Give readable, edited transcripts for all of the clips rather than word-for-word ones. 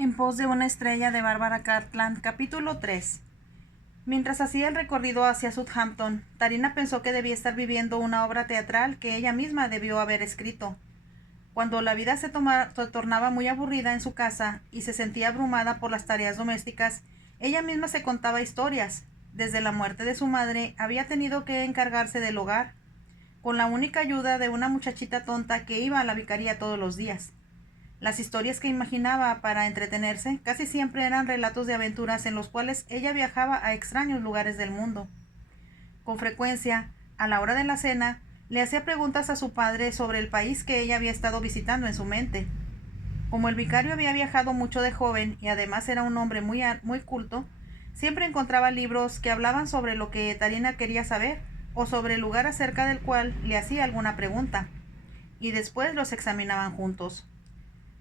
En pos de una estrella de Bárbara Cartland, capítulo 3. Mientras hacía el recorrido hacia Southampton, Tarina pensó que debía estar viviendo una obra teatral que ella misma debió haber escrito. Cuando la vida se tornaba muy aburrida en su casa y se sentía abrumada por las tareas domésticas, ella misma se contaba historias. Desde la muerte de su madre había tenido que encargarse del hogar, con la única ayuda de una muchachita tonta que iba a la vicaría todos los días. Las historias que imaginaba para entretenerse casi siempre eran relatos de aventuras en los cuales ella viajaba a extraños lugares del mundo. Con frecuencia, a la hora de la cena, le hacía preguntas a su padre sobre el país que ella había estado visitando en su mente. Como el vicario había viajado mucho de joven y además era un hombre muy culto, siempre encontraba libros que hablaban sobre lo que Tarina quería saber o sobre el lugar acerca del cual le hacía alguna pregunta, y después los examinaban juntos.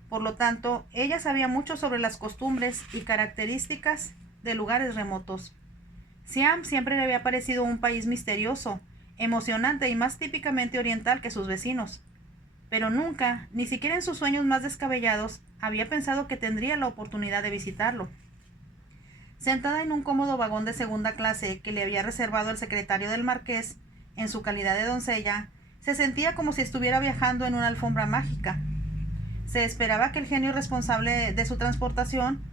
Por lo tanto, ella sabía mucho sobre las costumbres y características de lugares remotos. Siam siempre le había parecido un país misterioso, emocionante y más típicamente oriental que sus vecinos. Pero nunca, ni siquiera en sus sueños más descabellados, había pensado que tendría la oportunidad de visitarlo. Sentada en un cómodo vagón de segunda clase que le había reservado el secretario del marqués, en su calidad de doncella, se sentía como si estuviera viajando en una alfombra mágica. Se esperaba que el genio responsable de su transportación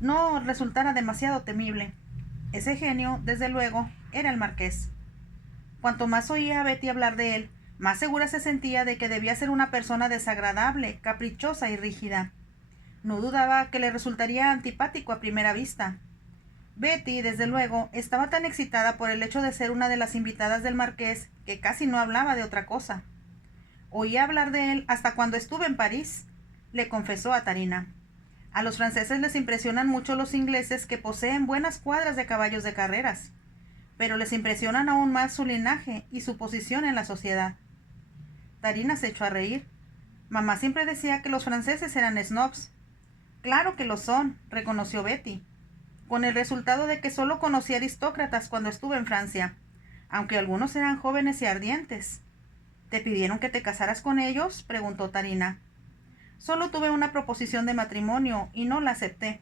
no resultara demasiado temible. Ese genio, desde luego, era el marqués. Cuanto más oía a Betty hablar de él, más segura se sentía de que debía ser una persona desagradable, caprichosa y rígida. No dudaba que le resultaría antipático a primera vista. Betty, desde luego, estaba tan excitada por el hecho de ser una de las invitadas del marqués que casi no hablaba de otra cosa. Oía hablar de él hasta cuando estuve en París, le confesó a Tarina. A los franceses les impresionan mucho los ingleses que poseen buenas cuadras de caballos de carreras, pero les impresionan aún más su linaje y su posición en la sociedad. Tarina se echó a reír. Mamá siempre decía que los franceses eran snobs. Claro que lo son, reconoció Betty, con el resultado de que solo conocí aristócratas cuando estuve en Francia, aunque algunos eran jóvenes y ardientes. ¿Te pidieron que te casaras con ellos?, preguntó Tarina. Solo tuve una proposición de matrimonio y no la acepté.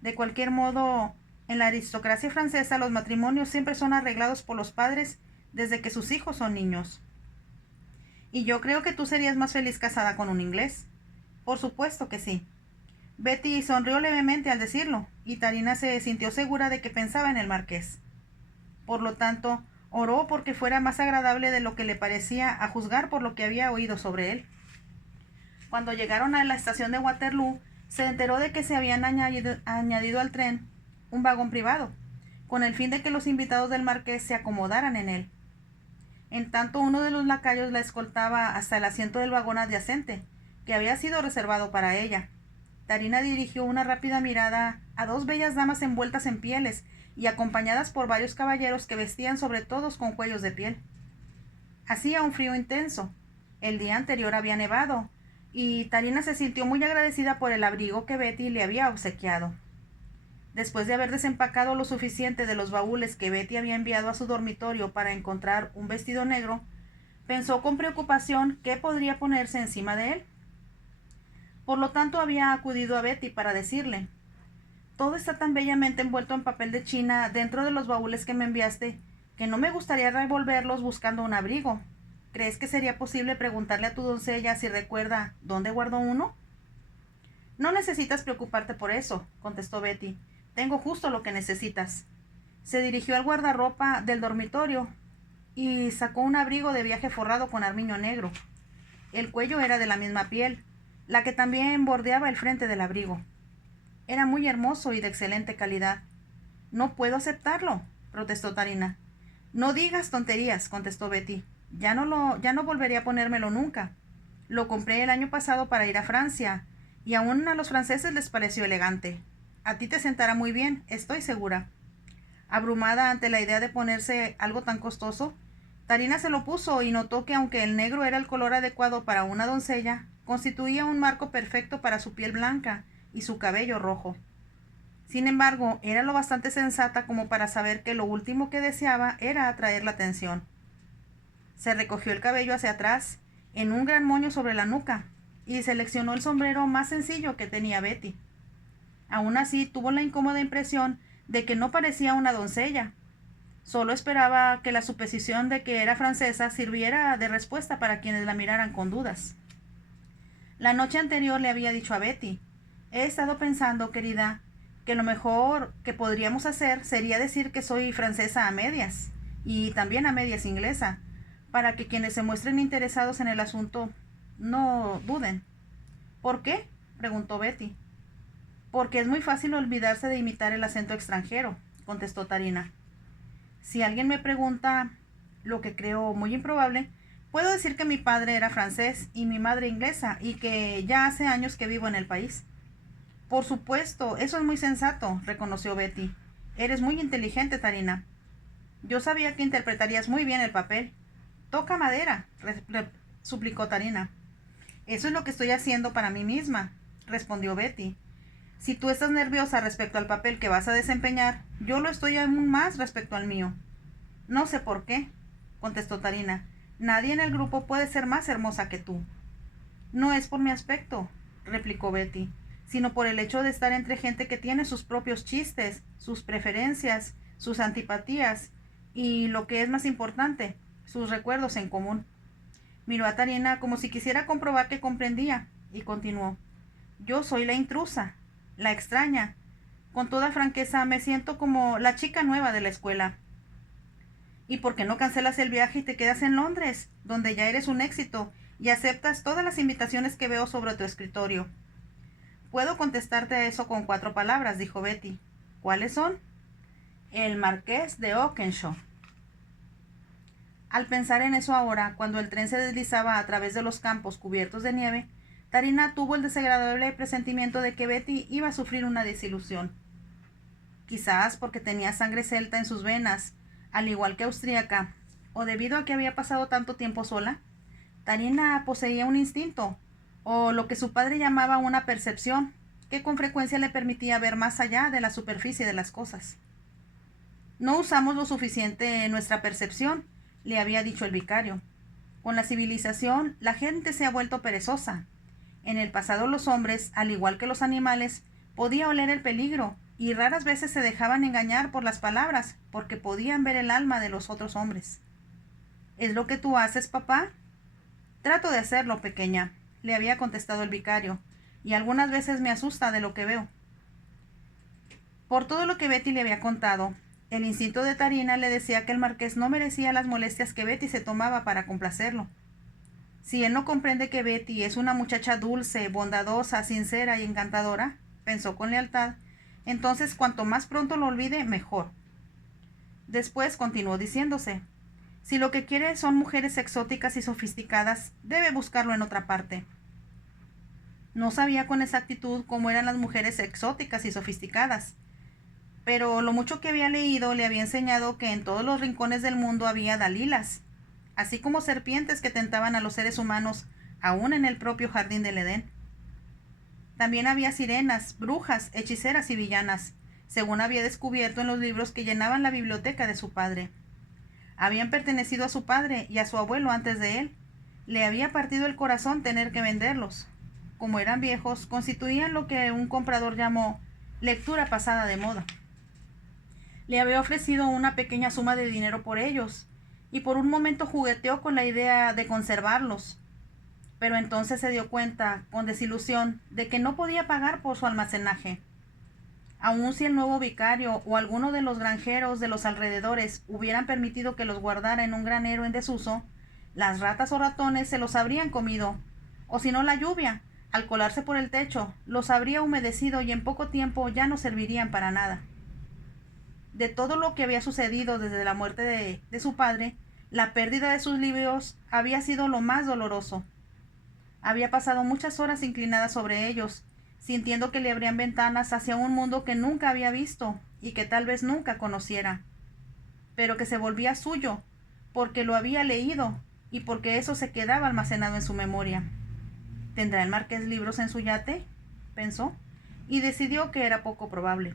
De cualquier modo, en la aristocracia francesa los matrimonios siempre son arreglados por los padres desde que sus hijos son niños. Y yo creo que tú serías más feliz casada con un inglés. Por supuesto que sí. Betty sonrió levemente al decirlo, y Tarina se sintió segura de que pensaba en el marqués. Por lo tanto, oró porque fuera más agradable de lo que le parecía, a juzgar por lo que había oído sobre él. Cuando llegaron a la estación de Waterloo, se enteró de que se habían añadido al tren un vagón privado, con el fin de que los invitados del marqués se acomodaran en él. En tanto, uno de los lacayos la escoltaba hasta el asiento del vagón adyacente, que había sido reservado para ella. Tarina dirigió una rápida mirada a dos bellas damas envueltas en pieles y acompañadas por varios caballeros que vestían sobre todos con cuellos de piel. Hacía un frío intenso. El día anterior había nevado, y Tarina se sintió muy agradecida por el abrigo que Betty le había obsequiado. Después de haber desempacado lo suficiente de los baúles que Betty había enviado a su dormitorio para encontrar un vestido negro, pensó con preocupación qué podría ponerse encima de él. Por lo tanto, había acudido a Betty para decirle: todo está tan bellamente envuelto en papel de china dentro de los baúles que me enviaste, que no me gustaría revolverlos buscando un abrigo. ¿Crees que sería posible preguntarle a tu doncella si recuerda dónde guardó uno? No necesitas preocuparte por eso, contestó Betty. Tengo justo lo que necesitas. Se dirigió al guardarropa del dormitorio y sacó un abrigo de viaje forrado con armiño negro. El cuello era de la misma piel, la que también bordeaba el frente del abrigo. Era muy hermoso y de excelente calidad. No puedo aceptarlo, protestó Tarina. No digas tonterías, contestó Betty. Ya no volveré a ponérmelo nunca. Lo compré el año pasado para ir a Francia, y aún a los franceses les pareció elegante. A ti te sentará muy bien, estoy segura. Abrumada ante la idea de ponerse algo tan costoso, Tarina se lo puso y notó que aunque el negro era el color adecuado para una doncella, constituía un marco perfecto para su piel blanca y su cabello rojo. Sin embargo, era lo bastante sensata como para saber que lo último que deseaba era atraer la atención. Se recogió el cabello hacia atrás, en un gran moño sobre la nuca, y seleccionó el sombrero más sencillo que tenía Betty. Aún así, tuvo la incómoda impresión de que no parecía una doncella. Solo esperaba que la suposición de que era francesa sirviera de respuesta para quienes la miraran con dudas. La noche anterior le había dicho a Betty: he estado pensando, querida, que lo mejor que podríamos hacer sería decir que soy francesa a medias, y también a medias inglesa, para que quienes se muestren interesados en el asunto no duden. ¿Por qué?, preguntó Betty. Porque es muy fácil olvidarse de imitar el acento extranjero, contestó Tarina. Si alguien me pregunta, lo que creo muy improbable, puedo decir que mi padre era francés y mi madre inglesa y que ya hace años que vivo en el país. Por supuesto, eso es muy sensato, reconoció Betty. Eres muy inteligente, Tarina. Yo sabía que interpretarías muy bien el papel. Toca madera, suplicó Tarina. Eso es lo que estoy haciendo para mí misma, respondió Betty. Si tú estás nerviosa respecto al papel que vas a desempeñar, yo lo estoy aún más respecto al mío. No sé por qué, contestó Tarina. Nadie en el grupo puede ser más hermosa que tú. No es por mi aspecto, replicó Betty, sino por el hecho de estar entre gente que tiene sus propios chistes, sus preferencias, sus antipatías y, lo que es más importante, sus recuerdos en común. Miró a Tarina como si quisiera comprobar que comprendía y continuó. Yo soy la intrusa, la extraña. Con toda franqueza me siento como la chica nueva de la escuela. ¿Y por qué no cancelas el viaje y te quedas en Londres, donde ya eres un éxito y aceptas todas las invitaciones que veo sobre tu escritorio? Puedo contestarte a eso con 4 palabras, dijo Betty. ¿Cuáles son? El marqués de Oakenshaw. Al pensar en eso ahora, cuando el tren se deslizaba a través de los campos cubiertos de nieve, Tarina tuvo el desagradable presentimiento de que Betty iba a sufrir una desilusión. Quizás porque tenía sangre celta en sus venas, al igual que austríaca, o debido a que había pasado tanto tiempo sola, Tarina poseía un instinto, o lo que su padre llamaba una percepción, que con frecuencia le permitía ver más allá de la superficie de las cosas. No usamos lo suficiente nuestra percepción, le había dicho el vicario. Con la civilización, la gente se ha vuelto perezosa. En el pasado los hombres, al igual que los animales, podían oler el peligro, y raras veces se dejaban engañar por las palabras, porque podían ver el alma de los otros hombres. ¿Es lo que tú haces, papá? Trato de hacerlo, pequeña, le había contestado el vicario, y algunas veces me asusta de lo que veo. Por todo lo que Betty le había contado, el instinto de Tarina le decía que el marqués no merecía las molestias que Betty se tomaba para complacerlo. Si él no comprende que Betty es una muchacha dulce, bondadosa, sincera y encantadora, pensó con lealtad, entonces cuanto más pronto lo olvide, mejor. Después continuó diciéndose: si lo que quiere son mujeres exóticas y sofisticadas, debe buscarlo en otra parte. No sabía con exactitud cómo eran las mujeres exóticas y sofisticadas, pero lo mucho que había leído le había enseñado que en todos los rincones del mundo había dalilas, así como serpientes que tentaban a los seres humanos, aún en el propio jardín del Edén. También había sirenas, brujas, hechiceras y villanas, según había descubierto en los libros que llenaban la biblioteca de su padre. Habían pertenecido a su padre y a su abuelo antes de él. Le había partido el corazón tener que venderlos. Como eran viejos, constituían lo que un comprador llamó lectura pasada de moda. Le había ofrecido una pequeña suma de dinero por ellos, y por un momento jugueteó con la idea de conservarlos. Pero entonces se dio cuenta, con desilusión, de que no podía pagar por su almacenaje. Aun si el nuevo vicario o alguno de los granjeros de los alrededores hubieran permitido que los guardara en un granero en desuso, las ratas o ratones se los habrían comido, o si no la lluvia, al colarse por el techo, los habría humedecido y en poco tiempo ya no servirían para nada. De todo lo que había sucedido desde la muerte de su padre, la pérdida de sus libros había sido lo más doloroso. Había pasado muchas horas inclinada sobre ellos, sintiendo que le abrían ventanas hacia un mundo que nunca había visto y que tal vez nunca conociera, pero que se volvía suyo, porque lo había leído y porque eso se quedaba almacenado en su memoria. ¿Tendrá el marqués libros en su yate?, pensó, y decidió que era poco probable.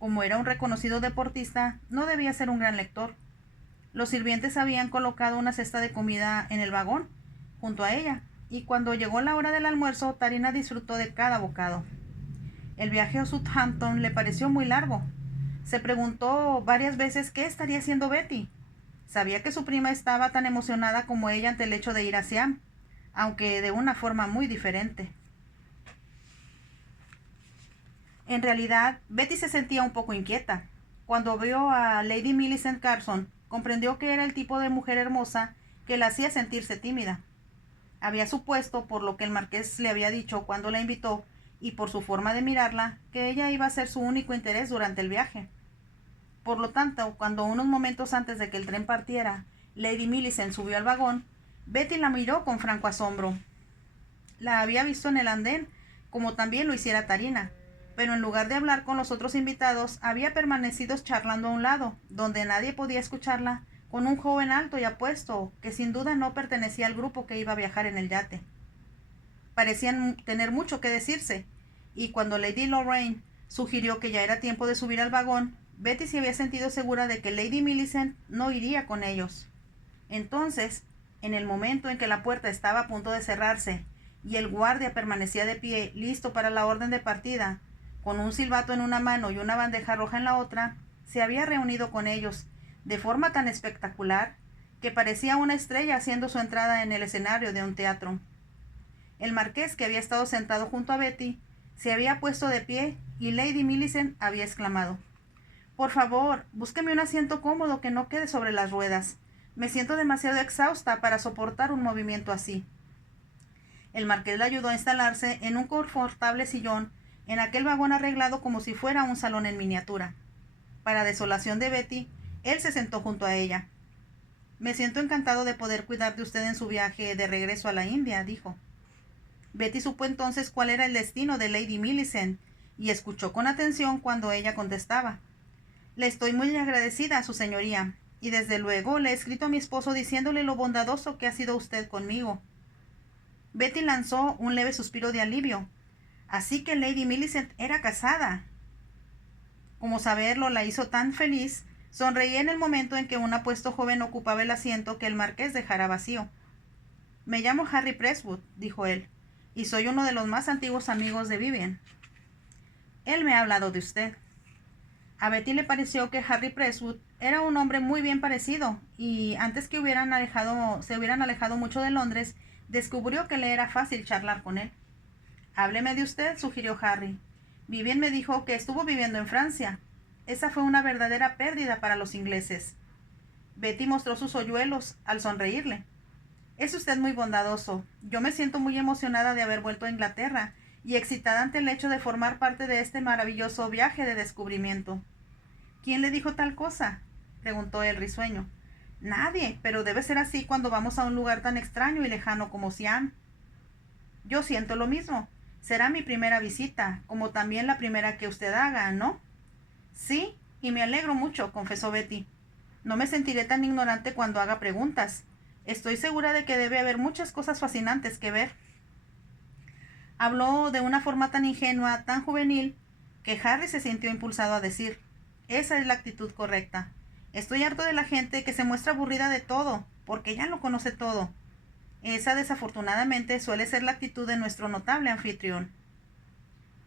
Como era un reconocido deportista, no debía ser un gran lector. Los sirvientes habían colocado una cesta de comida en el vagón, junto a ella, y cuando llegó la hora del almuerzo, Tarina disfrutó de cada bocado. El viaje a Southampton le pareció muy largo. Se preguntó varias veces qué estaría haciendo Betty. Sabía que su prima estaba tan emocionada como ella ante el hecho de ir a Siam, aunque de una forma muy diferente. En realidad, Betty se sentía un poco inquieta. Cuando vio a Lady Millicent Carson, comprendió que era el tipo de mujer hermosa que la hacía sentirse tímida. Había supuesto, por lo que el marqués le había dicho cuando la invitó, y por su forma de mirarla, que ella iba a ser su único interés durante el viaje. Por lo tanto, cuando unos momentos antes de que el tren partiera, Lady Millicent subió al vagón, Betty la miró con franco asombro. La había visto en el andén, como también lo hiciera Tarina, pero en lugar de hablar con los otros invitados, había permanecido charlando a un lado, donde nadie podía escucharla, con un joven alto y apuesto, que sin duda no pertenecía al grupo que iba a viajar en el yate. Parecían tener mucho que decirse, y cuando Lady Lorraine sugirió que ya era tiempo de subir al vagón, Betty se había sentido segura de que Lady Millicent no iría con ellos. Entonces, en el momento en que la puerta estaba a punto de cerrarse y el guardia permanecía de pie, listo para la orden de partida, con un silbato en una mano y una bandeja roja en la otra, se había reunido con ellos, de forma tan espectacular, que parecía una estrella haciendo su entrada en el escenario de un teatro. El marqués, que había estado sentado junto a Betty, se había puesto de pie y Lady Millicent había exclamado: «Por favor, búsqueme un asiento cómodo que no quede sobre las ruedas. Me siento demasiado exhausta para soportar un movimiento así». El marqués le ayudó a instalarse en un confortable sillón en aquel vagón arreglado como si fuera un salón en miniatura. Para desolación de Betty, él se sentó junto a ella. «Me siento encantado de poder cuidar de usted en su viaje de regreso a la India», dijo. Betty supo entonces cuál era el destino de Lady Millicent y escuchó con atención cuando ella contestaba: «Le estoy muy agradecida a su señoría, y desde luego le he escrito a mi esposo diciéndole lo bondadoso que ha sido usted conmigo». Betty lanzó un leve suspiro de alivio. Así que Lady Millicent era casada. Como saberlo la hizo tan feliz, sonreía en el momento en que un apuesto joven ocupaba el asiento que el marqués dejara vacío. «Me llamo Harry Presswood», dijo él, «y soy uno de los más antiguos amigos de Vivian. Él me ha hablado de usted». A Betty le pareció que Harry Presswood era un hombre muy bien parecido, y antes que se hubieran alejado mucho de Londres, descubrió que le era fácil charlar con él. «Hábleme de usted», sugirió Harry. «Vivian me dijo que estuvo viviendo en Francia. Esa fue una verdadera pérdida para los ingleses». Betty mostró sus hoyuelos al sonreírle. «Es usted muy bondadoso. Yo me siento muy emocionada de haber vuelto a Inglaterra y excitada ante el hecho de formar parte de este maravilloso viaje de descubrimiento». «¿Quién le dijo tal cosa?», preguntó él risueño. «Nadie, pero debe ser así cuando vamos a un lugar tan extraño y lejano como Siam». «Yo siento lo mismo. Será mi primera visita, como también la primera que usted haga, ¿no?». «Sí, y me alegro mucho», confesó Betty. «No me sentiré tan ignorante cuando haga preguntas. Estoy segura de que debe haber muchas cosas fascinantes que ver». Habló de una forma tan ingenua, tan juvenil, que Harry se sintió impulsado a decir: «Esa es la actitud correcta. Estoy harto de la gente que se muestra aburrida de todo, porque ya lo conoce todo. Esa, desafortunadamente, suele ser la actitud de nuestro notable anfitrión».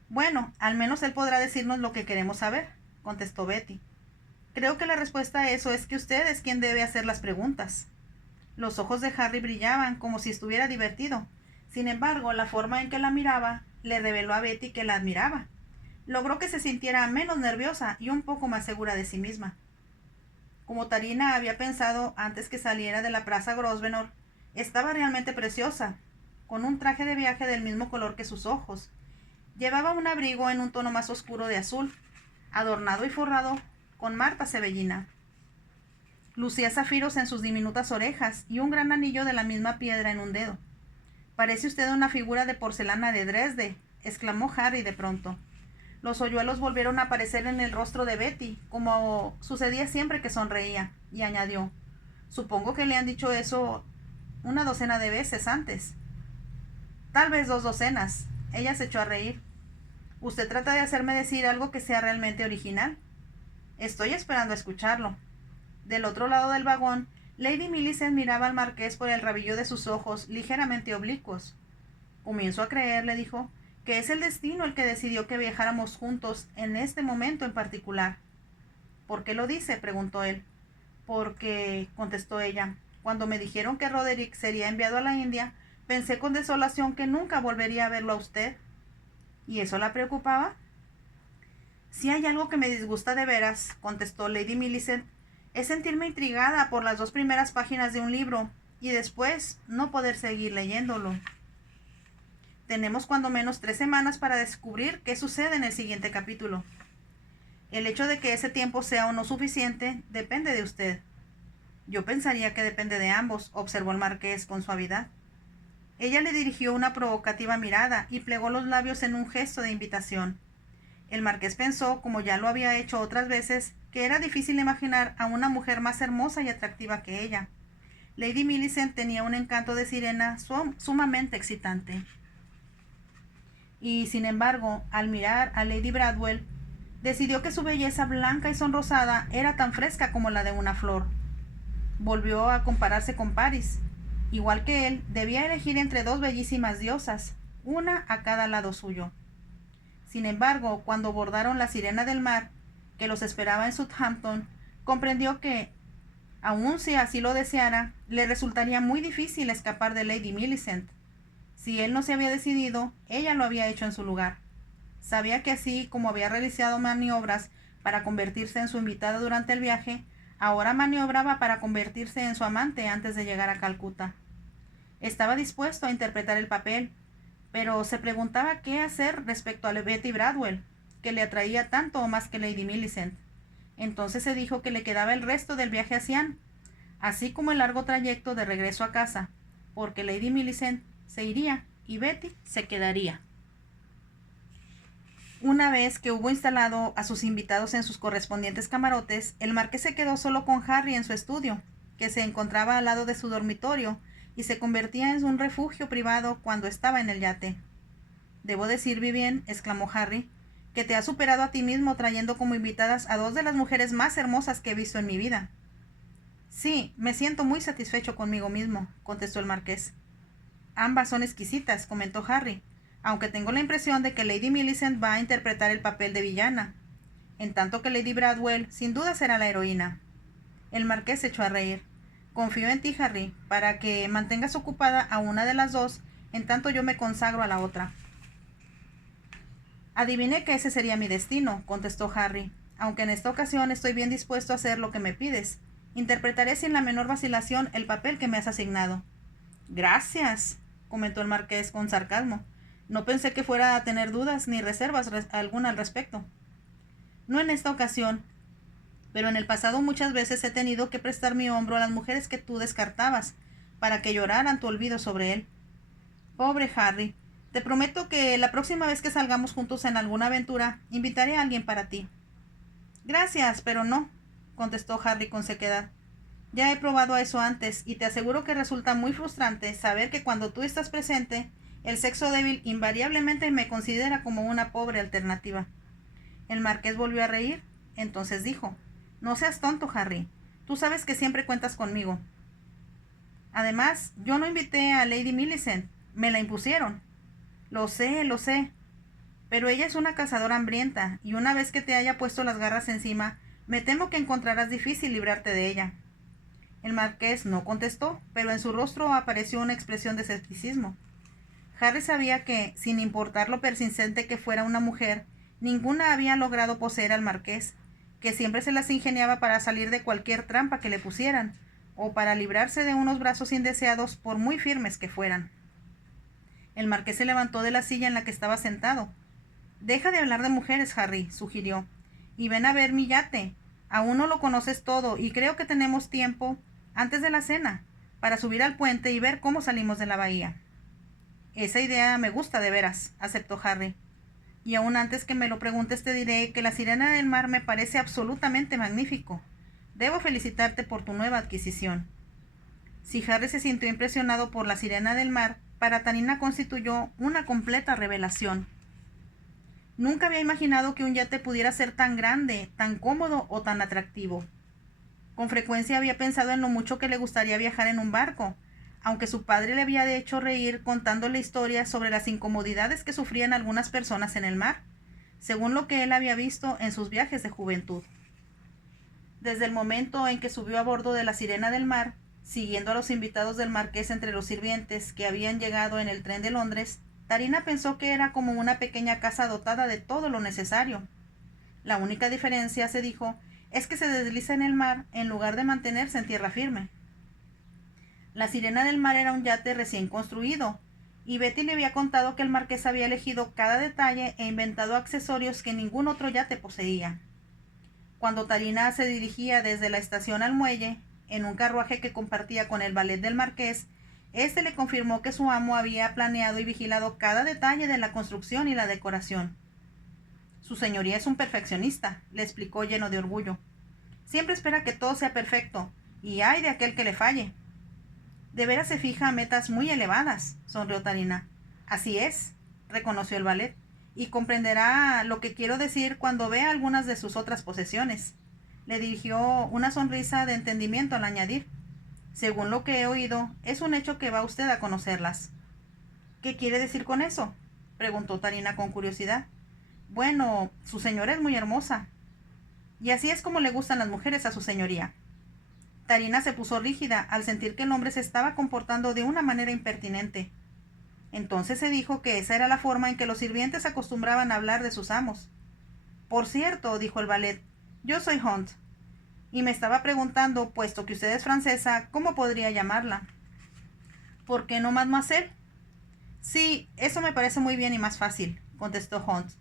«Bueno, al menos él podrá decirnos lo que queremos saber», contestó Betty. «Creo que la respuesta a eso es que usted es quien debe hacer las preguntas». Los ojos de Harry brillaban como si estuviera divertido. Sin embargo, la forma en que la miraba le reveló a Betty que la admiraba. Logró que se sintiera menos nerviosa y un poco más segura de sí misma. Como Tarina había pensado antes que saliera de la plaza Grosvenor, estaba realmente preciosa, con un traje de viaje del mismo color que sus ojos. Llevaba un abrigo en un tono más oscuro de azul, adornado y forrado con marta cebellina. Lucía zafiros en sus diminutas orejas y un gran anillo de la misma piedra en un dedo. «Parece usted una figura de porcelana de Dresde», exclamó Harry de pronto. Los hoyuelos volvieron a aparecer en el rostro de Betty, como sucedía siempre que sonreía, y añadió: «Supongo que le han dicho eso una docena de veces antes». «Tal vez 2 docenas». Ella se echó a reír. «Usted trata de hacerme decir algo que sea realmente original». «Estoy esperando a escucharlo». Del otro lado del vagón, Lady Millicent miraba al marqués por el rabillo de sus ojos ligeramente oblicuos. «Comienzo a creer», le dijo, que es el destino el que decidió que viajáramos juntos en este momento en particular. ¿Por qué lo dice?, preguntó él. Porque, contestó ella, cuando me dijeron que Roderick sería enviado a la India, pensé con desolación que nunca volvería a verlo a usted. ¿Y eso la preocupaba? Si hay algo que me disgusta de veras, contestó Lady Millicent, es sentirme intrigada por las 2 primeras páginas de un libro y después no poder seguir leyéndolo. Tenemos cuando menos 3 semanas para descubrir qué sucede en el siguiente capítulo. El hecho de que ese tiempo sea o no suficiente depende de usted. Yo pensaría que depende de ambos, observó el marqués con suavidad. Ella le dirigió una provocativa mirada y plegó los labios en un gesto de invitación. El marqués pensó, como ya lo había hecho otras veces, que era difícil imaginar a una mujer más hermosa y atractiva que ella. Lady Millicent tenía un encanto de sirena sumamente excitante. Y, sin embargo, al mirar a Lady Bradwell, decidió que su belleza blanca y sonrosada era tan fresca como la de una flor. Volvió a compararse con Paris. Igual que él, debía elegir entre 2 bellísimas diosas, una a cada lado suyo. Sin embargo, cuando bordaron la Sirena del Mar, que los esperaba en Southampton, comprendió que, aun si así lo deseara, le resultaría muy difícil escapar de Lady Millicent. Si él no se había decidido, ella lo había hecho en su lugar. Sabía que así como había realizado maniobras para convertirse en su invitada durante el viaje, ahora maniobraba para convertirse en su amante antes de llegar a Calcuta. Estaba dispuesto a interpretar el papel, pero se preguntaba qué hacer respecto a Betty Bradwell, que le atraía tanto o más que Lady Millicent. Entonces se dijo que le quedaba el resto del viaje a Sián, así como el largo trayecto de regreso a casa, porque Lady Millicent se iría y Betty se quedaría. Una vez que hubo instalado a sus invitados en sus correspondientes camarotes, el marqués se quedó solo con Harry en su estudio, que se encontraba al lado de su dormitorio, y se convertía en un refugio privado cuando estaba en el yate. «Debo decir, Vivien», exclamó Harry, «que te has superado a ti mismo trayendo como invitadas a 2 de las mujeres más hermosas que he visto en mi vida». «Sí, me siento muy satisfecho conmigo mismo», contestó el marqués. «Ambas son exquisitas», comentó Harry, «aunque tengo la impresión de que Lady Millicent va a interpretar el papel de villana, en tanto que Lady Bradwell sin duda será la heroína». El marqués se echó a reír. «Confío en ti, Harry, para que mantengas ocupada a una de las 2, en tanto yo me consagro a la otra». «Adiviné que ese sería mi destino», contestó Harry, «aunque en esta ocasión estoy bien dispuesto a hacer lo que me pides. Interpretaré sin la menor vacilación el papel que me has asignado». «Gracias», comentó el marqués con sarcasmo. «No pensé que fuera a tener dudas ni reservas alguna al respecto». «No en esta ocasión, pero en el pasado muchas veces he tenido que prestar mi hombro a las mujeres que tú descartabas, para que lloraran tu olvido sobre él». «Pobre Harry, te prometo que la próxima vez que salgamos juntos en alguna aventura, invitaré a alguien para ti». «Gracias, pero no», contestó Harry con sequedad. «Ya he probado eso antes, y te aseguro que resulta muy frustrante saber que cuando tú estás presente, el sexo débil invariablemente me considera como una pobre alternativa». El marqués volvió a reír. Entonces dijo: «No seas tonto, Harry. Tú sabes que siempre cuentas conmigo. Además, yo no invité a Lady Millicent. Me la impusieron». Lo sé. Pero ella es una cazadora hambrienta, y una vez que te haya puesto las garras encima, me temo que encontrarás difícil librarte de ella». El marqués no contestó, pero en su rostro apareció una expresión de escepticismo. Harry sabía que, sin importar lo persistente que fuera una mujer, ninguna había logrado poseer al marqués, que siempre se las ingeniaba para salir de cualquier trampa que le pusieran, o para librarse de unos brazos indeseados por muy firmes que fueran. El marqués se levantó de la silla en la que estaba sentado. «Deja de hablar de mujeres, Harry», sugirió, «y ven a ver mi yate. Aún no lo conoces todo, y creo que tenemos tiempo, antes de la cena, para subir al puente y ver cómo salimos de la bahía». «Esa idea me gusta de veras», aceptó Harry. «Y aún antes que me lo preguntes te diré que la Sirena del Mar me parece absolutamente magnífico. Debo felicitarte por tu nueva adquisición». Si Harry se sintió impresionado por la Sirena del Mar, para Tanina constituyó una completa revelación. Nunca había imaginado que un yate pudiera ser tan grande, tan cómodo o tan atractivo. Con frecuencia había pensado en lo mucho que le gustaría viajar en un barco, aunque su padre le había hecho reír contándole historias sobre las incomodidades que sufrían algunas personas en el mar, según lo que él había visto en sus viajes de juventud. Desde el momento en que subió a bordo de la Sirena del Mar, siguiendo a los invitados del marqués entre los sirvientes que habían llegado en el tren de Londres, Tarina pensó que era como una pequeña casa dotada de todo lo necesario. La única diferencia, se dijo, es que se desliza en el mar en lugar de mantenerse en tierra firme. La Sirena del Mar era un yate recién construido, y Betty le había contado que el marqués había elegido cada detalle e inventado accesorios que ningún otro yate poseía. Cuando Tarina se dirigía desde la estación al muelle, en un carruaje que compartía con el valet del marqués, éste le confirmó que su amo había planeado y vigilado cada detalle de la construcción y la decoración. Su señoría es un perfeccionista, le explicó lleno de orgullo. Siempre espera que todo sea perfecto, y ay de aquel que le falle. De veras se fija a metas muy elevadas, sonrió Tarina. Así es, reconoció el valet, y comprenderá lo que quiero decir cuando vea algunas de sus otras posesiones. Le dirigió una sonrisa de entendimiento al añadir: según lo que he oído, es un hecho que va usted a conocerlas. ¿Qué quiere decir con eso?, preguntó Tarina con curiosidad. Bueno, su señora es muy hermosa. Y así es como le gustan las mujeres a su señoría. Tarina se puso rígida al sentir que el hombre se estaba comportando de una manera impertinente. Entonces se dijo que esa era la forma en que los sirvientes acostumbraban a hablar de sus amos. Por cierto, dijo el valet, yo soy Hunt, y me estaba preguntando, puesto que usted es francesa, ¿cómo podría llamarla? ¿Por qué no mademoiselle? Sí, eso me parece muy bien y más fácil, contestó Hunt.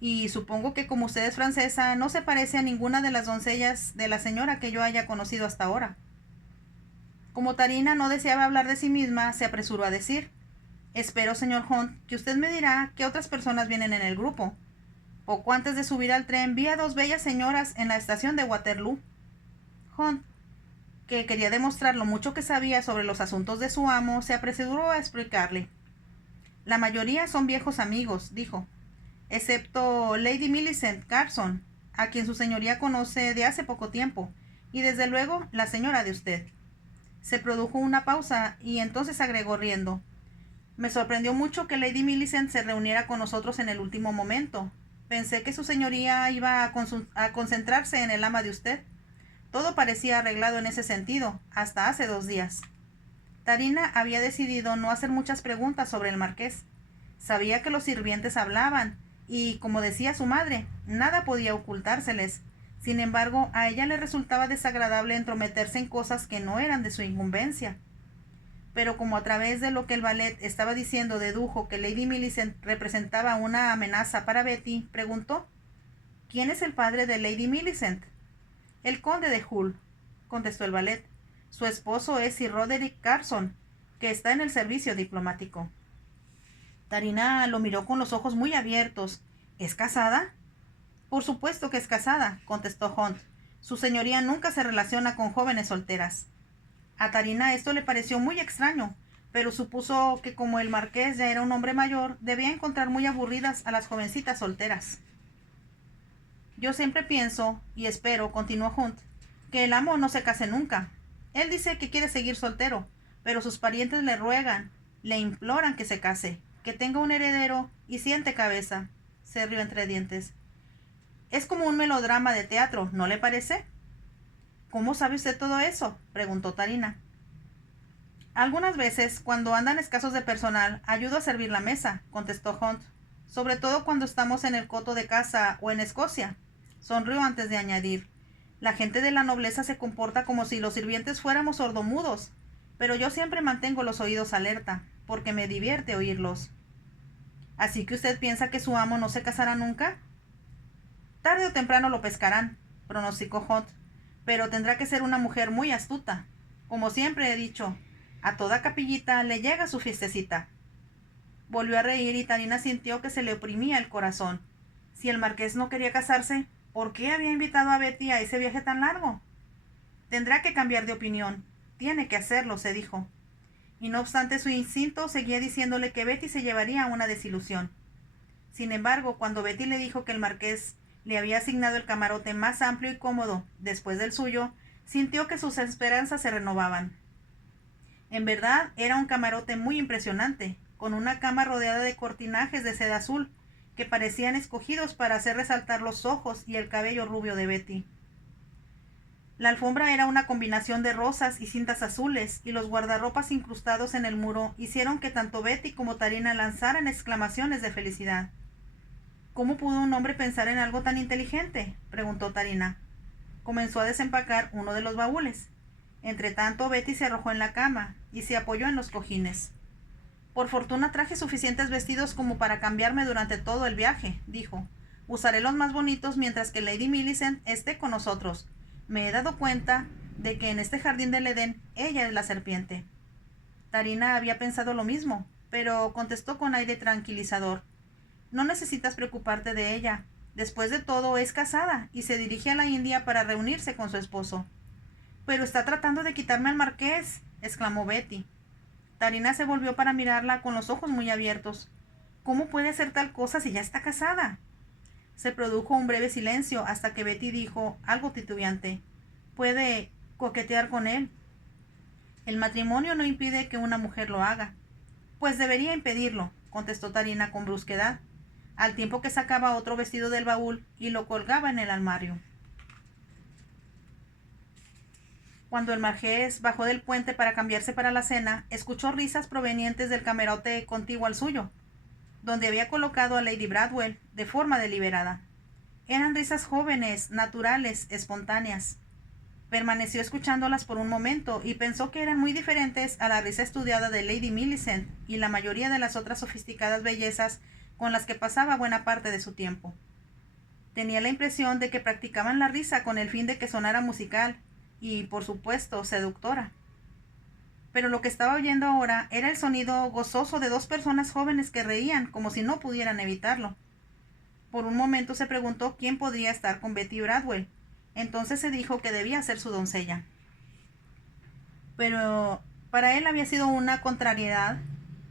Y supongo que como usted es francesa, no se parece a ninguna de las doncellas de la señora que yo haya conocido hasta ahora. Como Tarina no deseaba hablar de sí misma, se apresuró a decir: espero, señor Hunt, que usted me dirá qué otras personas vienen en el grupo. Poco antes de subir al tren vi a dos bellas señoras en la estación de Waterloo. Hunt, que quería demostrar lo mucho que sabía sobre los asuntos de su amo, se apresuró a explicarle. La mayoría son viejos amigos, dijo, excepto Lady Millicent Carson, a quien su señoría conoce de hace poco tiempo, y desde luego la señora de usted. Se produjo una pausa y entonces agregó riendo: me sorprendió mucho que Lady Millicent se reuniera con nosotros en el último momento. Pensé que su señoría iba a concentrarse en el ama de usted. Todo parecía arreglado en ese sentido, hasta hace 2 días. Tarina había decidido no hacer muchas preguntas sobre el marqués. Sabía que los sirvientes hablaban, y, como decía su madre, nada podía ocultárseles. Sin embargo, a ella le resultaba desagradable entrometerse en cosas que no eran de su incumbencia. Pero como a través de lo que el valet estaba diciendo dedujo que Lady Millicent representaba una amenaza para Betty, preguntó: ¿quién es el padre de Lady Millicent? El conde de Hull, contestó el valet. Su esposo es Sir Roderick Carson, que está en el servicio diplomático. Tarina lo miró con los ojos muy abiertos. ¿Es casada? Por supuesto que es casada, contestó Hunt. Su señoría nunca se relaciona con jóvenes solteras. A Tarina esto le pareció muy extraño, pero supuso que como el marqués ya era un hombre mayor, debía encontrar muy aburridas a las jovencitas solteras. Yo siempre pienso, y espero, continuó Hunt, que el amo no se case nunca. Él dice que quiere seguir soltero, pero sus parientes le ruegan, le imploran que se case, que tenga un heredero y siente cabeza. Se rió entre dientes. Es como un melodrama de teatro, ¿no le parece? ¿Cómo sabe usted todo eso?, preguntó Tarina. Algunas veces, cuando andan escasos de personal, ayudo a servir la mesa, contestó Hunt, sobre todo cuando estamos en el coto de caza o en Escocia. Sonrió antes de añadir: la gente de la nobleza se comporta como si los sirvientes fuéramos sordomudos, pero yo siempre mantengo los oídos alerta, porque me divierte oírlos. ¿Así que usted piensa que su amo no se casará nunca? Tarde o temprano lo pescarán, pronosticó Hunt, pero tendrá que ser una mujer muy astuta. Como siempre he dicho, a toda capillita le llega su fiestecita. Volvió a reír y Tarina sintió que se le oprimía el corazón. Si el marqués no quería casarse, ¿por qué había invitado a Betty a ese viaje tan largo? Tendrá que cambiar de opinión. Tiene que hacerlo, se dijo. Y no obstante, su instinto seguía diciéndole que Betty se llevaría una desilusión. Sin embargo, cuando Betty le dijo que el marqués le había asignado el camarote más amplio y cómodo después del suyo, sintió que sus esperanzas se renovaban. En verdad, era un camarote muy impresionante, con una cama rodeada de cortinajes de seda azul, que parecían escogidos para hacer resaltar los ojos y el cabello rubio de Betty. La alfombra era una combinación de rosas y cintas azules, y los guardarropas incrustados en el muro hicieron que tanto Betty como Tarina lanzaran exclamaciones de felicidad. ¿Cómo pudo un hombre pensar en algo tan inteligente?, preguntó Tarina. Comenzó a desempacar uno de los baúles. Entretanto, Betty se arrojó en la cama y se apoyó en los cojines. Por fortuna traje suficientes vestidos como para cambiarme durante todo el viaje, dijo. Usaré los más bonitos mientras que Lady Millicent esté con nosotros. Me he dado cuenta de que en este jardín del Edén ella es la serpiente. Tarina había pensado lo mismo, pero contestó con aire tranquilizador. No necesitas preocuparte de ella. Después de todo, es casada y se dirige a la India para reunirse con su esposo. Pero está tratando de quitarme al marqués, exclamó Betty. Tarina se volvió para mirarla con los ojos muy abiertos. ¿Cómo puede hacer tal cosa si ya está casada? Se produjo un breve silencio hasta que Betty dijo, algo titubeante, «¿Puede coquetear con él?» «El matrimonio no impide que una mujer lo haga». «Pues debería impedirlo», contestó Tarina con brusquedad, al tiempo que sacaba otro vestido del baúl y lo colgaba en el armario. Cuando el marqués bajó del puente para cambiarse para la cena, escuchó risas provenientes del camarote contiguo al suyo, donde había colocado a Lady Bradwell de forma deliberada. Eran risas jóvenes, naturales, espontáneas. Permaneció escuchándolas por un momento y pensó que eran muy diferentes a la risa estudiada de Lady Millicent y la mayoría de las otras sofisticadas bellezas con las que pasaba buena parte de su tiempo. Tenía la impresión de que practicaban la risa con el fin de que sonara musical y, por supuesto, seductora. Pero lo que estaba oyendo ahora era el sonido gozoso de dos personas jóvenes que reían como si no pudieran evitarlo. Por un momento se preguntó quién podría estar con Betty Bradwell. Entonces se dijo que debía ser su doncella. Pero para él había sido una contrariedad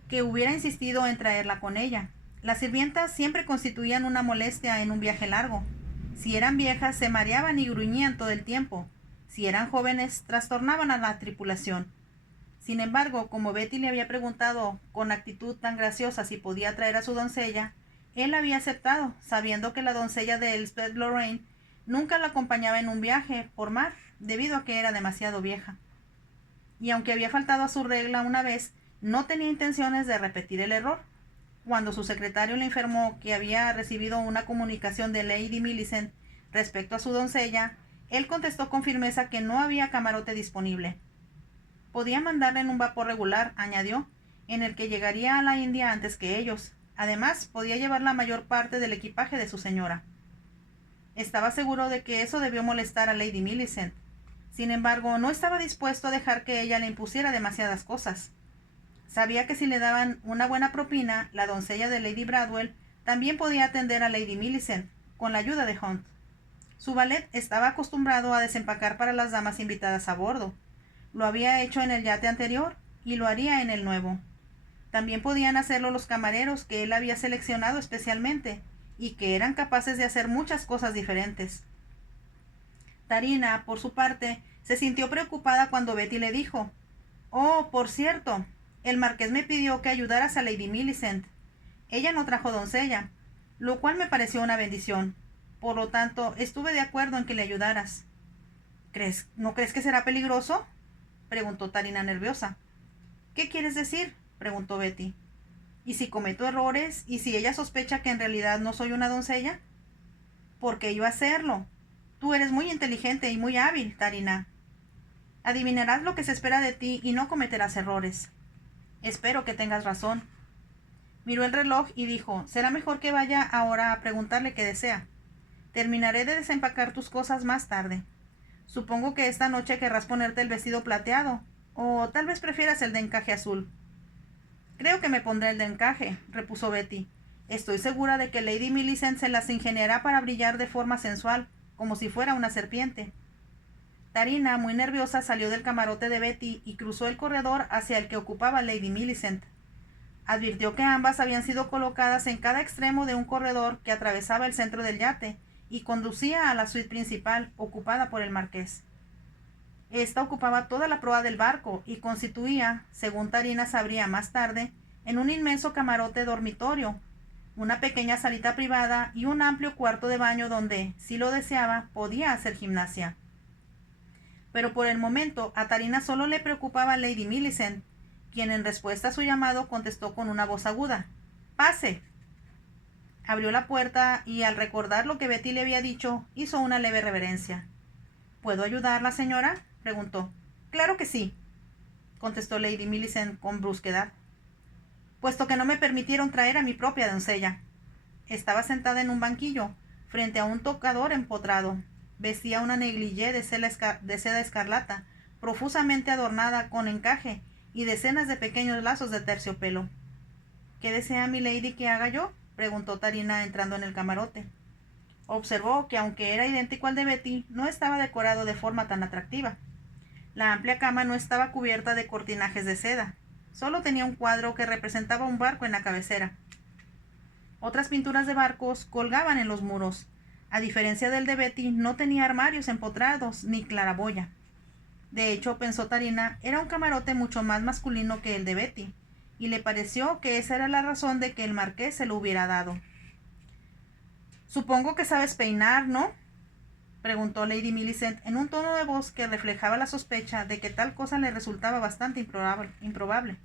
que hubiera insistido en traerla con ella. Las sirvientas siempre constituían una molestia en un viaje largo. Si eran viejas, se mareaban y gruñían todo el tiempo. Si eran jóvenes, trastornaban a la tripulación. Sin embargo, como Betty le había preguntado con actitud tan graciosa si podía traer a su doncella, él había aceptado, sabiendo que la doncella de Elspeth Lorraine nunca la acompañaba en un viaje por mar, debido a que era demasiado vieja. Y aunque había faltado a su regla una vez, no tenía intenciones de repetir el error. Cuando su secretario le informó que había recibido una comunicación de Lady Millicent respecto a su doncella, él contestó con firmeza que no había camarote disponible. Podía mandarle en un vapor regular, añadió, en el que llegaría a la India antes que ellos. Además, podía llevar la mayor parte del equipaje de su señora. Estaba seguro de que eso debió molestar a Lady Millicent. Sin embargo, no estaba dispuesto a dejar que ella le impusiera demasiadas cosas. Sabía que si le daban una buena propina, la doncella de Lady Bradwell también podía atender a Lady Millicent, con la ayuda de Hunt. Su valet estaba acostumbrado a desempacar para las damas invitadas a bordo. Lo había hecho en el yate anterior y lo haría en el nuevo. También podían hacerlo los camareros que él había seleccionado especialmente y que eran capaces de hacer muchas cosas diferentes. Tarina, por su parte, se sintió preocupada cuando Betty le dijo: «Oh, por cierto, el marqués me pidió que ayudaras a Lady Millicent. Ella no trajo doncella, lo cual me pareció una bendición. Por lo tanto, estuve de acuerdo en que le ayudaras». ¿No crees que será peligroso?, preguntó Tarina nerviosa. «¿Qué quieres decir?», preguntó Betty. «¿Y si cometo errores? ¿Y si ella sospecha que en realidad no soy una doncella?». «¿Por qué iba a hacerlo? Tú eres muy inteligente y muy hábil, Tarina. Adivinarás lo que se espera de ti y no cometerás errores». «Espero que tengas razón». Miró el reloj y dijo: «Será mejor que vaya ahora a preguntarle qué desea. Terminaré de desempacar tus cosas más tarde. Supongo que esta noche querrás ponerte el vestido plateado, o tal vez prefieras el de encaje azul». «Creo que me pondré el de encaje», repuso Betty. «Estoy segura de que Lady Millicent se las ingeniará para brillar de forma sensual, como si fuera una serpiente». Tarina, muy nerviosa, salió del camarote de Betty y cruzó el corredor hacia el que ocupaba Lady Millicent. Advirtió que ambas habían sido colocadas en cada extremo de un corredor que atravesaba el centro del yate y conducía a la suite principal, ocupada por el marqués. Esta ocupaba toda la proa del barco y constituía, según Tarina sabría más tarde, en un inmenso camarote dormitorio, una pequeña salita privada y un amplio cuarto de baño donde, si lo deseaba, podía hacer gimnasia. Pero por el momento a Tarina solo le preocupaba Lady Millicent, quien en respuesta a su llamado contestó con una voz aguda: «¡Pase!». Abrió la puerta y, al recordar lo que Betty le había dicho, hizo una leve reverencia. «¿Puedo ayudarla, señora?», preguntó. «Claro que sí», contestó Lady Millicent con brusquedad, puesto que no me permitieron traer a mi propia doncella. Estaba sentada en un banquillo, frente a un tocador empotrado. Vestía una negligé de seda escarlata, profusamente adornada con encaje y decenas de pequeños lazos de terciopelo. «¿Qué desea mi lady que haga yo?», preguntó Tarina entrando en el camarote. Observó que, aunque era idéntico al de Betty, no estaba decorado de forma tan atractiva. La amplia cama no estaba cubierta de cortinajes de seda. Solo tenía un cuadro que representaba un barco en la cabecera. Otras pinturas de barcos colgaban en los muros. A diferencia del de Betty, no tenía armarios empotrados ni claraboya. De hecho, pensó Tarina, era un camarote mucho más masculino que el de Betty, y le pareció que esa era la razón de que el marqués se lo hubiera dado. «Supongo que sabes peinar, ¿no?», preguntó Lady Millicent en un tono de voz que reflejaba la sospecha de que tal cosa le resultaba bastante improbable.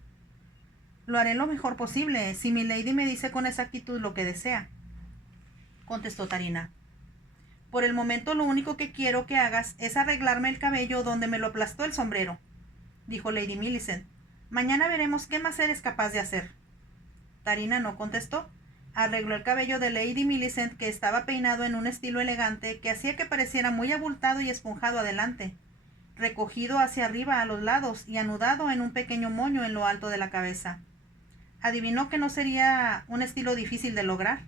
«Lo haré lo mejor posible, si mi lady me dice con exactitud lo que desea», contestó Tarina. «Por el momento lo único que quiero que hagas es arreglarme el cabello donde me lo aplastó el sombrero», dijo Lady Millicent. «Mañana veremos qué más eres capaz de hacer». Tarina no contestó. Arregló el cabello de Lady Millicent, que estaba peinado en un estilo elegante que hacía que pareciera muy abultado y esponjado adelante, recogido hacia arriba a los lados y anudado en un pequeño moño en lo alto de la cabeza. Adivinó que no sería un estilo difícil de lograr,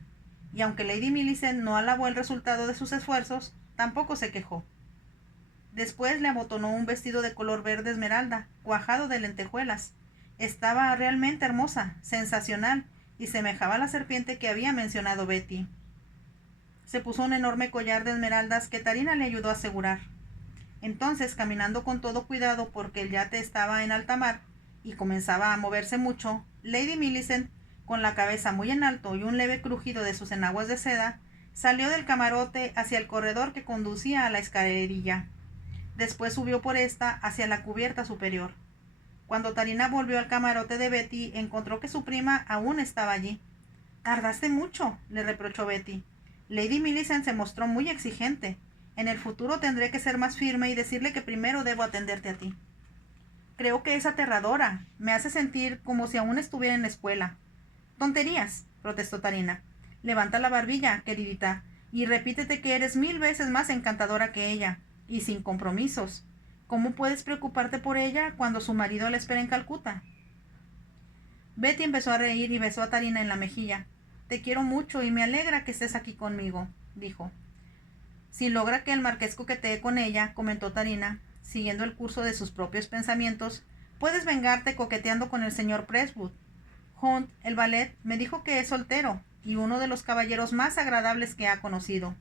y aunque Lady Millicent no alabó el resultado de sus esfuerzos, tampoco se quejó. Después le abotonó un vestido de color verde esmeralda, cuajado de lentejuelas. Estaba realmente hermosa, sensacional, y semejaba a la serpiente que había mencionado Betty. Se puso un enorme collar de esmeraldas que Tarina le ayudó a asegurar. Entonces, caminando con todo cuidado porque el yate estaba en alta mar y comenzaba a moverse mucho, Lady Millicent, con la cabeza muy en alto y un leve crujido de sus enaguas de seda, salió del camarote hacia el corredor que conducía a la escalerilla. Después subió por esta hacia la cubierta superior. Cuando Tarina volvió al camarote de Betty, encontró que su prima aún estaba allí. «Tardaste mucho», le reprochó Betty. «Lady Millicent se mostró muy exigente. En el futuro tendré que ser más firme y decirle que primero debo atenderte a ti». «Creo que es aterradora. Me hace sentir como si aún estuviera en la escuela». «Tonterías», protestó Tarina. «Levanta la barbilla, queridita, y repítete que eres 1000 veces más encantadora que ella, y sin compromisos. ¿Cómo puedes preocuparte por ella cuando su marido la espera en Calcuta?». Betty empezó a reír y besó a Tarina en la mejilla. «Te quiero mucho y me alegra que estés aquí conmigo», dijo. «Si logra que el marqués coquetee con ella», comentó Tarina, siguiendo el curso de sus propios pensamientos, «puedes vengarte coqueteando con el señor Presswood. Hunt, el valet, me dijo que es soltero y uno de los caballeros más agradables que ha conocido».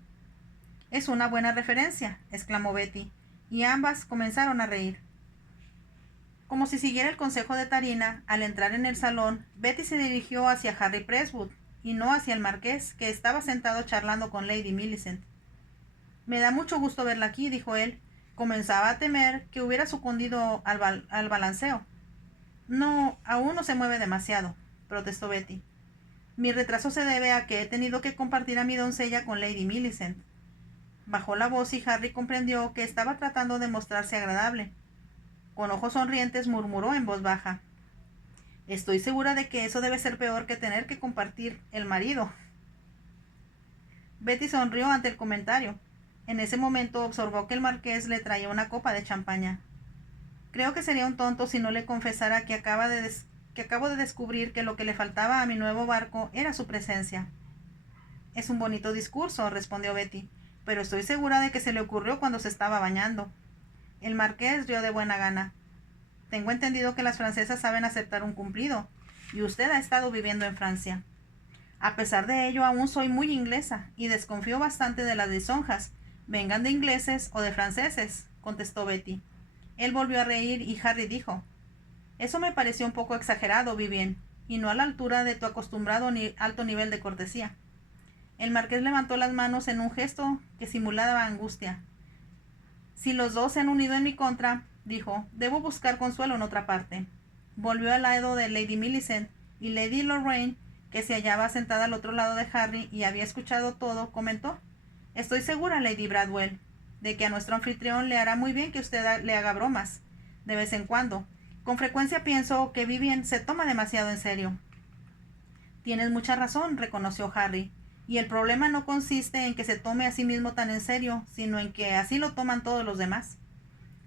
«Es una buena referencia», exclamó Betty, y ambas comenzaron a reír. Como si siguiera el consejo de Tarina, al entrar en el salón, Betty se dirigió hacia Harry Presswood y no hacia el marqués, que estaba sentado charlando con Lady Millicent. «Me da mucho gusto verla aquí», dijo él. «Comenzaba a temer que hubiera sucumbido al balanceo». «No, aún no se mueve demasiado», protestó Betty. «Mi retraso se debe a que he tenido que compartir a mi doncella con Lady Millicent». Bajó la voz y Harry comprendió que estaba tratando de mostrarse agradable. Con ojos sonrientes murmuró en voz baja: «Estoy segura de que eso debe ser peor que tener que compartir el marido». Betty sonrió ante el comentario. En ese momento observó que el marqués le traía una copa de champaña. «Creo que sería un tonto si no le confesara que acabo de descubrir que lo que le faltaba a mi nuevo barco era su presencia». «Es un bonito discurso», respondió Betty, «pero estoy segura de que se le ocurrió cuando se estaba bañando». El marqués rió de buena gana. «Tengo entendido que las francesas saben aceptar un cumplido, y usted ha estado viviendo en Francia». «A pesar de ello, aún soy muy inglesa, y desconfío bastante de las lisonjas, vengan de ingleses o de franceses», contestó Betty. Él volvió a reír y Harry dijo: «Eso me pareció un poco exagerado, Vivien, y no a la altura de tu acostumbrado alto nivel de cortesía». El marqués levantó las manos en un gesto que simulaba angustia. «Si los dos se han unido en mi contra», dijo, «debo buscar consuelo en otra parte». Volvió al lado de Lady Millicent, y Lady Lorraine, que se hallaba sentada al otro lado de Harry y había escuchado todo, comentó: «Estoy segura, Lady Bradwell, de que a nuestro anfitrión le hará muy bien que usted le haga bromas, de vez en cuando. Con frecuencia pienso que Vivien se toma demasiado en serio». «Tienes mucha razón», reconoció Harry, «y el problema no consiste en que se tome a sí mismo tan en serio, sino en que así lo toman todos los demás».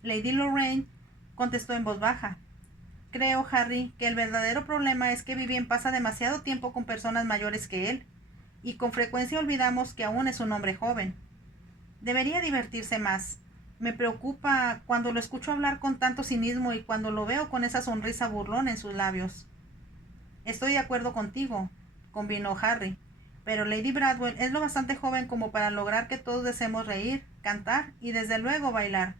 Lady Lorraine contestó en voz baja: «Creo, Harry, que el verdadero problema es que Vivien pasa demasiado tiempo con personas mayores que él, y con frecuencia olvidamos que aún es un hombre joven. Debería divertirse más. Me preocupa cuando lo escucho hablar con tanto cinismo y cuando lo veo con esa sonrisa burlona en sus labios». «Estoy de acuerdo contigo», convino Harry, «pero Lady Bradwell es lo bastante joven como para lograr que todos deseemos reír, cantar y desde luego bailar.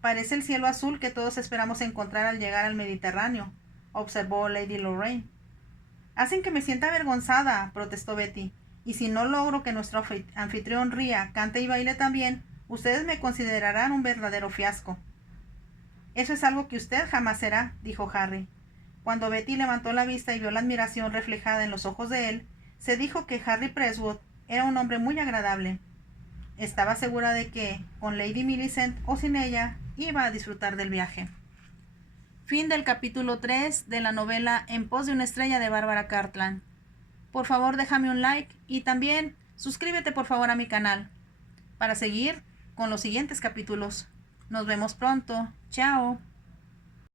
Parece el cielo azul que todos esperamos encontrar al llegar al Mediterráneo», observó Lady Lorraine. «Hacen que me sienta avergonzada», protestó Betty, «y si no logro que nuestro anfitrión ría, cante y baile también, ustedes me considerarán un verdadero fiasco». «Eso es algo que usted jamás será», dijo Harry. Cuando Betty levantó la vista y vio la admiración reflejada en los ojos de él, se dijo que Harry Presswood era un hombre muy agradable. Estaba segura de que, con Lady Millicent o sin ella, iba a disfrutar del viaje. Fin del capítulo 3 de la novela En pos de una estrella de Bárbara Cartland. Por favor, déjame un like y también suscríbete por favor a mi canal para seguir con los siguientes capítulos. Nos vemos pronto. Chao.